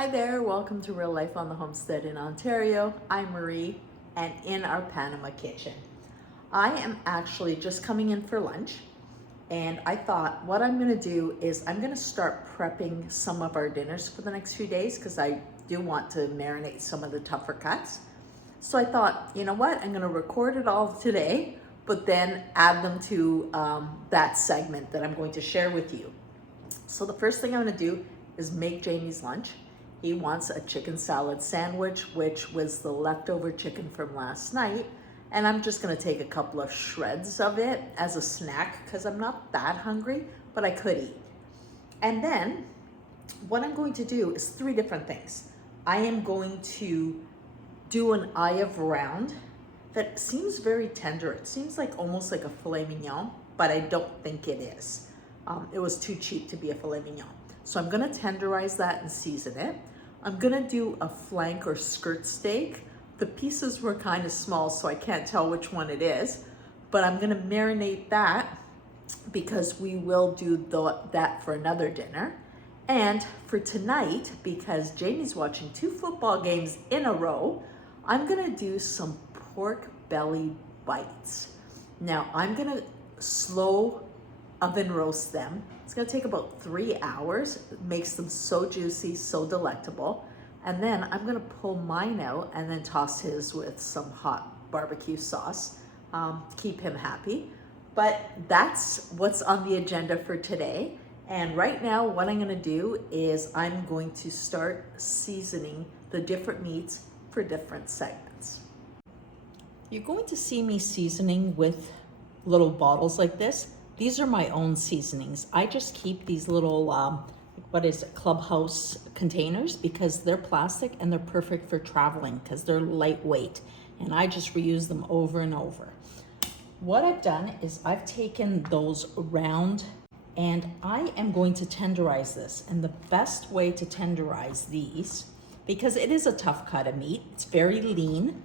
Hi there, welcome to Real Life on the Homestead in Ontario. I'm Marie and in our Panama kitchen. I am actually just coming in for lunch and I thought what I'm gonna do is I'm gonna start prepping some of our dinners for the next few days because I do want to marinate some of the tougher cuts. So I thought, you know what, I'm gonna record it all today, but then add them to that segment that I'm going to share with you. So the first thing I'm gonna do is make Jamie's lunch. He wants a chicken salad sandwich, which was the leftover chicken from last night. And I'm just gonna take a couple of shreds of it as a snack because I'm not that hungry, but I could eat. And then what I'm going to do is three different things. I am going to do an eye of round that seems very tender. It seems like almost like a filet mignon, but I don't think it is. It was too cheap to be a filet mignon. So I'm gonna tenderize that and season it. I'm gonna do a flank or skirt steak. The pieces were kind of small, so I can't tell which one it is, but I'm gonna marinate that because we will do that for another dinner. And for tonight, because Jamie's watching 2 football games in a row, I'm gonna do some pork belly bites. Now I'm gonna slow oven roast them. It's gonna take about 3 hours. It makes them so juicy, so delectable. And then I'm gonna pull mine out and then toss his with some hot barbecue sauce to keep him happy. But that's what's on the agenda for today. And right now, what I'm gonna do is I'm going to start seasoning the different meats for different segments. You're going to see me seasoning with little bottles like this. These are my own seasonings. I just keep these little, clubhouse containers because they're plastic and they're perfect for traveling because they're lightweight. And I just reuse them over and over. What I've done is I've taken those round and I am going to tenderize this. And the best way to tenderize these, because it is a tough cut of meat, it's very lean.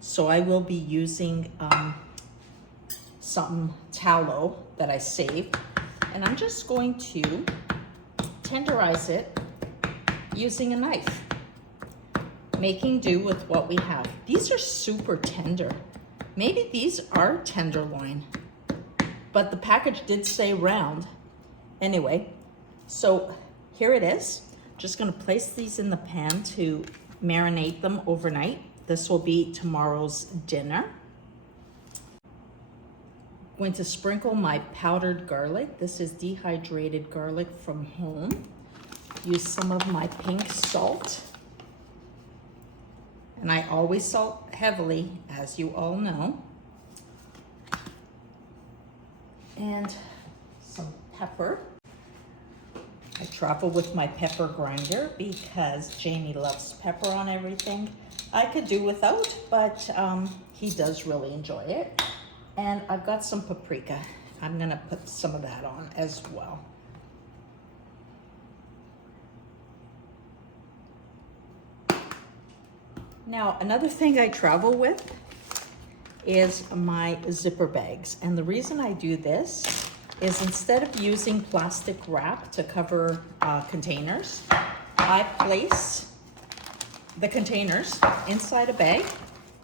So I will be using some tallow that I saved, and I'm just going to tenderize it using a knife, making do with what we have. These are super tender. Maybe these are tenderloin, but the package did say round. Anyway, so here it is. Just gonna place these in the pan to marinate them overnight. This will be tomorrow's dinner. Going to sprinkle my powdered garlic. This is dehydrated garlic from home. Use some of my pink salt. And I always salt heavily, as you all know. And some pepper. I travel with my pepper grinder because Jamie loves pepper on everything. I could do without, but he does really enjoy it. And I've got some paprika. I'm gonna put some of that on as well. Now, another thing I travel with is my zipper bags. And the reason I do this is instead of using plastic wrap to cover containers, I place the containers inside a bag,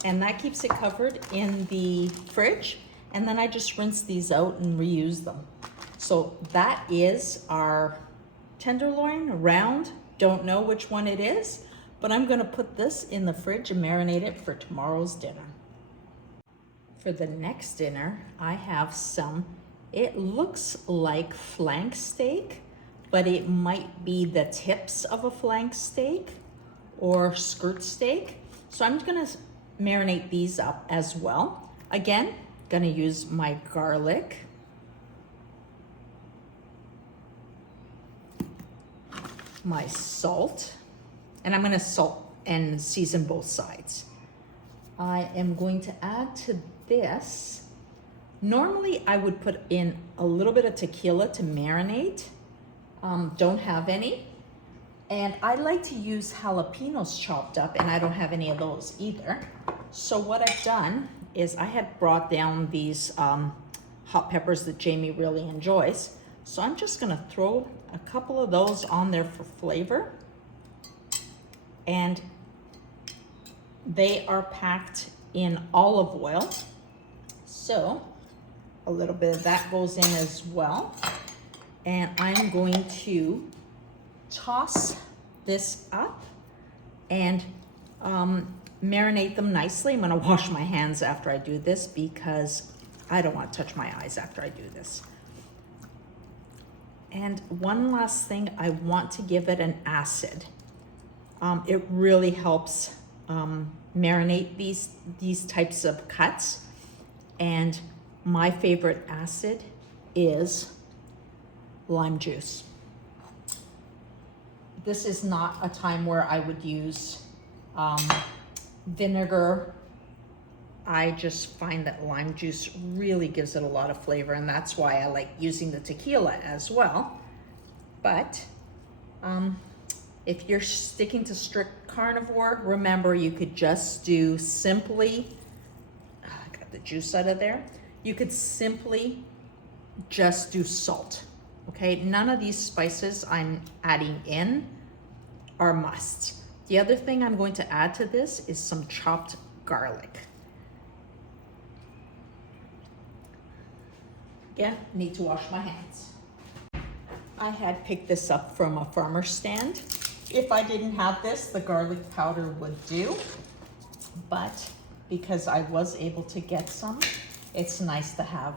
and that keeps it covered in the fridge. And then I just rinse these out and reuse them. So that is our tenderloin, round. Don't know which one it is, but I'm gonna put this in the fridge and marinate it for tomorrow's dinner. For the next dinner, I have some, it looks like flank steak, but it might be the tips of a flank steak or skirt steak. So I'm gonna marinate these up as well. Again, gonna use my garlic, my salt, and I'm gonna salt and season both sides. I am going to add to this, normally I would put in a little bit of tequila to marinate, don't have any. And I like to use jalapenos chopped up, and I don't have any of those either. So what I've done is I had brought down these hot peppers that Jamie really enjoys. So I'm just gonna throw a couple of those on there for flavor. and they are packed in olive oil. So a little bit of that goes in as well. And I'm going to toss this up and marinate them nicely. I'm gonna wash my hands after I do this because I don't want to touch my eyes after I do this. And one last thing, I want to give it an acid. It really helps marinate these types of cuts. And my favorite acid is lime juice. This is not a time where I would use vinegar. I just find that lime juice really gives it a lot of flavor, and that's why I like using the tequila as well. But if you're sticking to strict carnivore, remember you could just do simply, I got the juice out of there. You could simply just do salt, okay? None of these spices I'm adding in are musts. The other thing I'm going to add to this is some chopped garlic. Yeah, need to wash my hands. I had picked this up from a farmer's stand. If I didn't have this, the garlic powder would do. But because I was able to get some, it's nice to have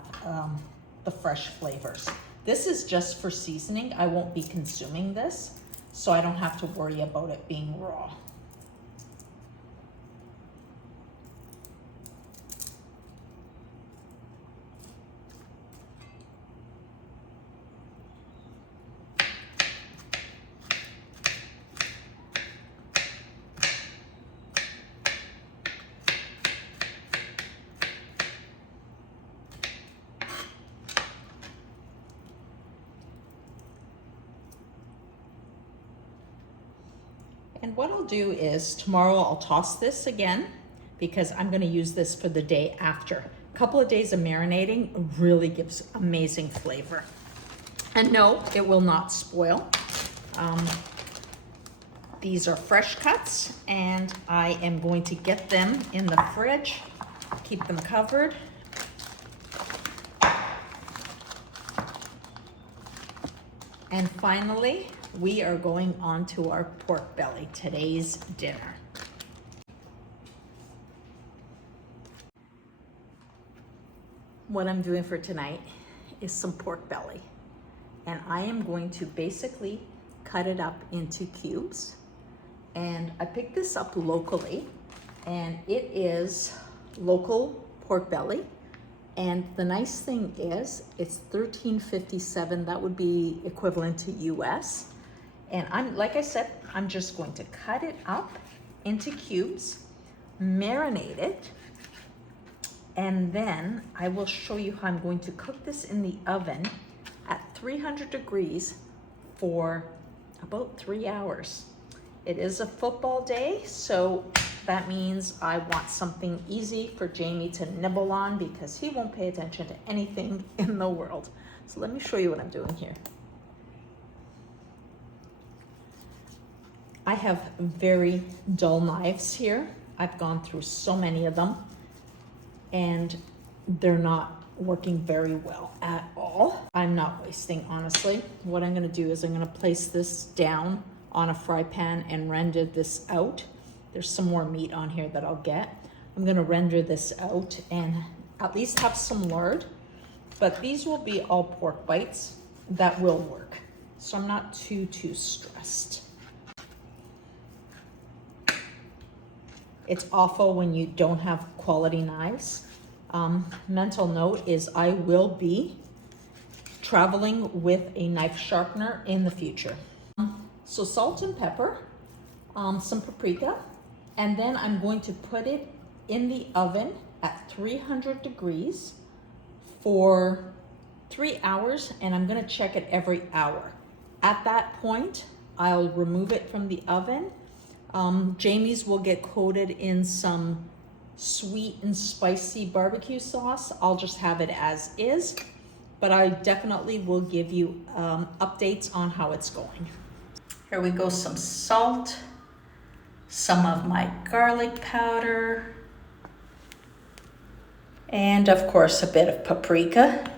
the fresh flavors. This is just for seasoning. I won't be consuming this, so I don't have to worry about it being raw. And what I'll do is tomorrow I'll toss this again because I'm gonna use this for the day after. A couple of days of marinating really gives amazing flavor. And no, it will not spoil. These are fresh cuts and I am going to get them in the fridge, keep them covered. And finally, we are going on to our pork belly, today's dinner. What I'm doing for tonight is some pork belly. And I am going to basically cut it up into cubes. And I picked this up locally, and it is local pork belly. And the nice thing is it's $13.57. That would be equivalent to US. And like I said, I'm just going to cut it up into cubes, marinate it, and then I will show you how I'm going to cook this in the oven at 300 degrees for about 3 hours. It is a football day, so that means I want something easy for Jamie to nibble on because he won't pay attention to anything in the world. So let me show you what I'm doing here. I have very dull knives here. I've gone through so many of them and they're not working very well at all. I'm not wasting, honestly. What I'm gonna do is I'm gonna place this down on a fry pan and render this out. There's some more meat on here that I'll get. I'm gonna render this out and at least have some lard, but these will be all pork bites that will work. So I'm not too stressed. It's awful when you don't have quality knives. Mental note is I will be traveling with a knife sharpener in the future. So salt and pepper, some paprika, and then I'm going to put it in the oven at 300 degrees for 3 hours, and I'm gonna check it every hour. At that point, I'll remove it from the oven. Jamie's will get coated in some sweet and spicy barbecue sauce. I'll just have it as is, but I definitely will give you updates on how it's going. Here we go, some salt, some of my garlic powder, and of course a bit of paprika.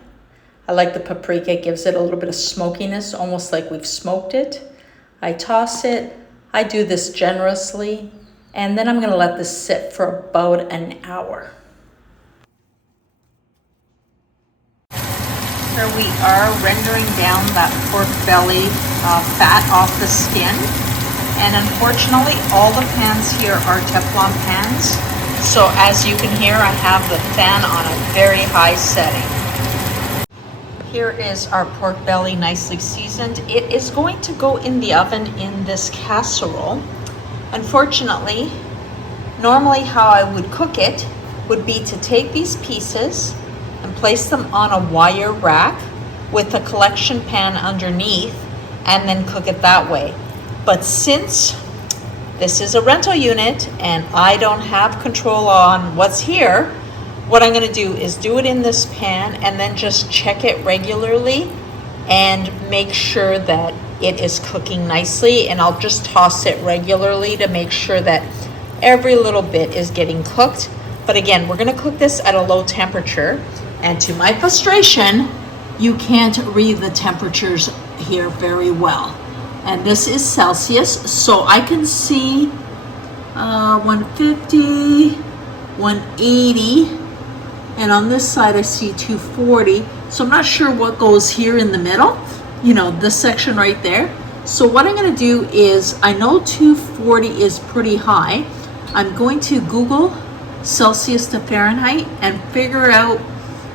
I like the paprika, it gives it a little bit of smokiness, almost like we've smoked it. I toss it, I do this generously, and then I'm gonna let this sit for about an hour. Here we are rendering down that pork belly fat off the skin. And unfortunately, all the pans here are Teflon pans. So as you can hear, I have the fan on a very high setting. Here is our pork belly nicely seasoned. It is going to go in the oven in this casserole. Unfortunately, normally how I would cook it would be to take these pieces and place them on a wire rack with a collection pan underneath and then cook it that way. But since this is a rental unit and I don't have control on what's here, what I'm gonna do is do it in this pan and then just check it regularly and make sure that it is cooking nicely, and I'll just toss it regularly to make sure that every little bit is getting cooked. But again, we're gonna cook this at a low temperature, and to my frustration, you can't read the temperatures here very well. And this is Celsius, so I can see 150, 180, and on this side I see 240. So I'm not sure what goes here in the middle, you know, this section right there. So what I'm gonna do is, I know 240 is pretty high. I'm going to Google Celsius to Fahrenheit and figure out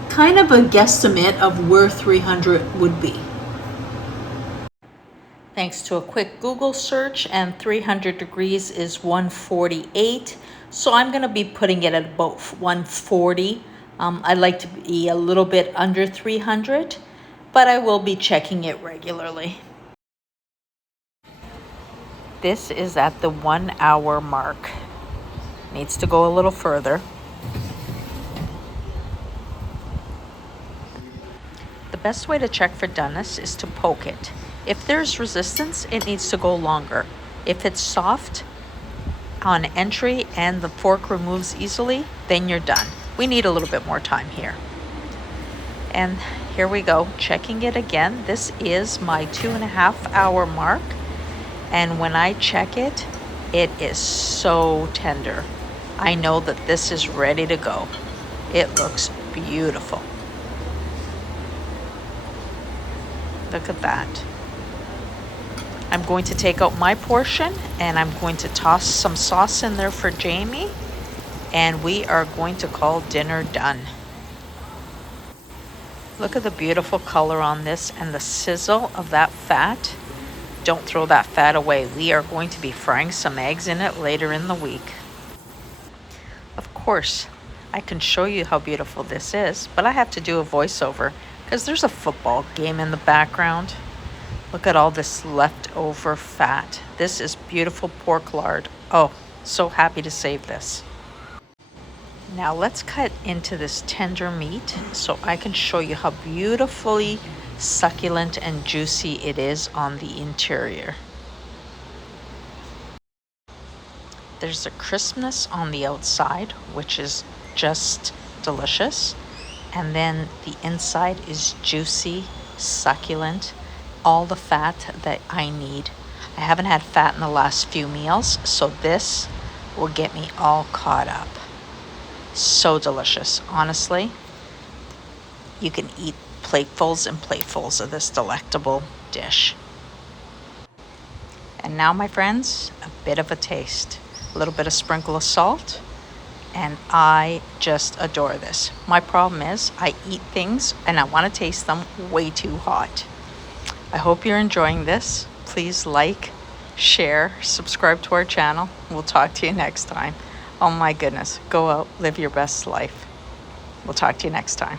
kind of a guesstimate of where 300 would be. Thanks to a quick Google search, and 300 degrees is 148. So I'm gonna be putting it at about 140. I'd like to be a little bit under 300, but I will be checking it regularly. This is at the 1 hour mark. Needs to go a little further. The best way to check for doneness is to poke it. If there's resistance, it needs to go longer. If it's soft on entry and the fork removes easily, then you're done. We need a little bit more time here. And here we go, checking it again. This is my 2.5 hour mark. And when I check it, it is so tender. I know that this is ready to go. It looks beautiful. Look at that. I'm going to take out my portion and I'm going to toss some sauce in there for Jamie, and we are going to call dinner done. Look at the beautiful color on this and the sizzle of that fat. Don't throw that fat away. We are going to be frying some eggs in it later in the week. Of course, I can show you how beautiful this is, but I have to do a voiceover because there's a football game in the background. Look at all this leftover fat. This is beautiful pork lard. Oh, so happy to save this. Now let's cut into this tender meat so I can show you how beautifully succulent and juicy it is on the interior. There's a crispness on the outside, which is just delicious. And then the inside is juicy, succulent, all the fat that I need. I haven't had fat in the last few meals, so this will get me all caught up. So delicious. Honestly, you can eat platefuls and platefuls of this delectable dish. And now, my friends, a bit of a taste. A little bit of sprinkle of salt, and I just adore this. My problem is I eat things and I want to taste them way too hot. I hope you're enjoying this. Please like, share, subscribe to our channel. We'll talk to you next time. Oh my goodness, go out, live your best life. We'll talk to you next time.